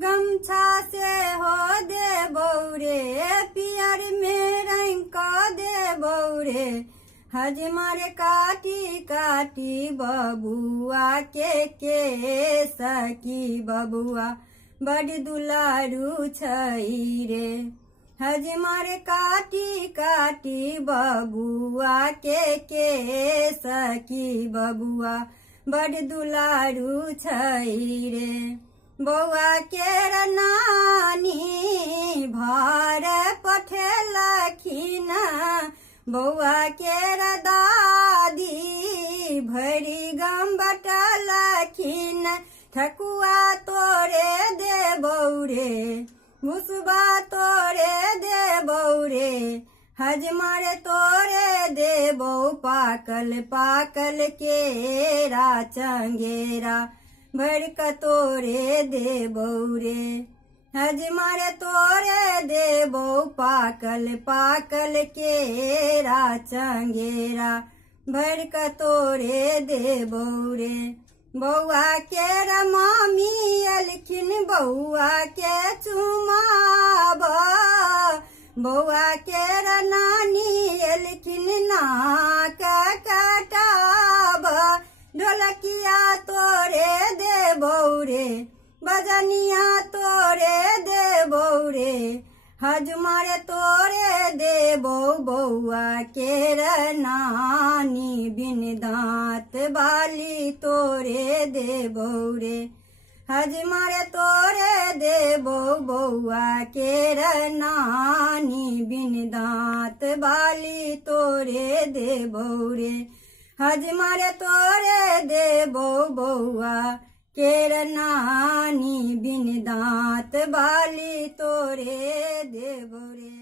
गमछा से हो देबौ रे, पियर में रंग क देबौ रे। हजमर काटी काटी बबुआ के सकी बबुआ बड़ दुलारू छई रे। हजमर काटी काटी बबुआ के सकी बबुआ बड़ दुलारू छई रे। बौआ केर नानी भार पठेलखिन, बौआ केर दादी भरी गम बटलखिन। ठकुआ तोरे देबौ रे, भुसबा तोरे देबौ रे। हजमर तोरे देबौ पाकल पाकल केरा चंगेरा भर तोरे देबौ रे। हजमर तोरे देबौ पाकल पाकल केरा चंगेरा भर तोरे देबौ रे। बौआ केर मामी अलखिन बौआ के चुमाब, बौआ केर नानी अलखिन नाक कटाब। ढोलकिया तोरे देबौ रे, बजनिया तोरे देबौ रे। हजमर तोरे देबौ बौआ केर नानी बिन दांत बाली तोरे देबौ रे। हजमर तोरे देबौ बौआ केर नानी बिन दांत बाली तोरे देबौ रे। हजमर तोरे देबौ बौआ केर नानी बिन दांत बाली तोरे देबौ रे।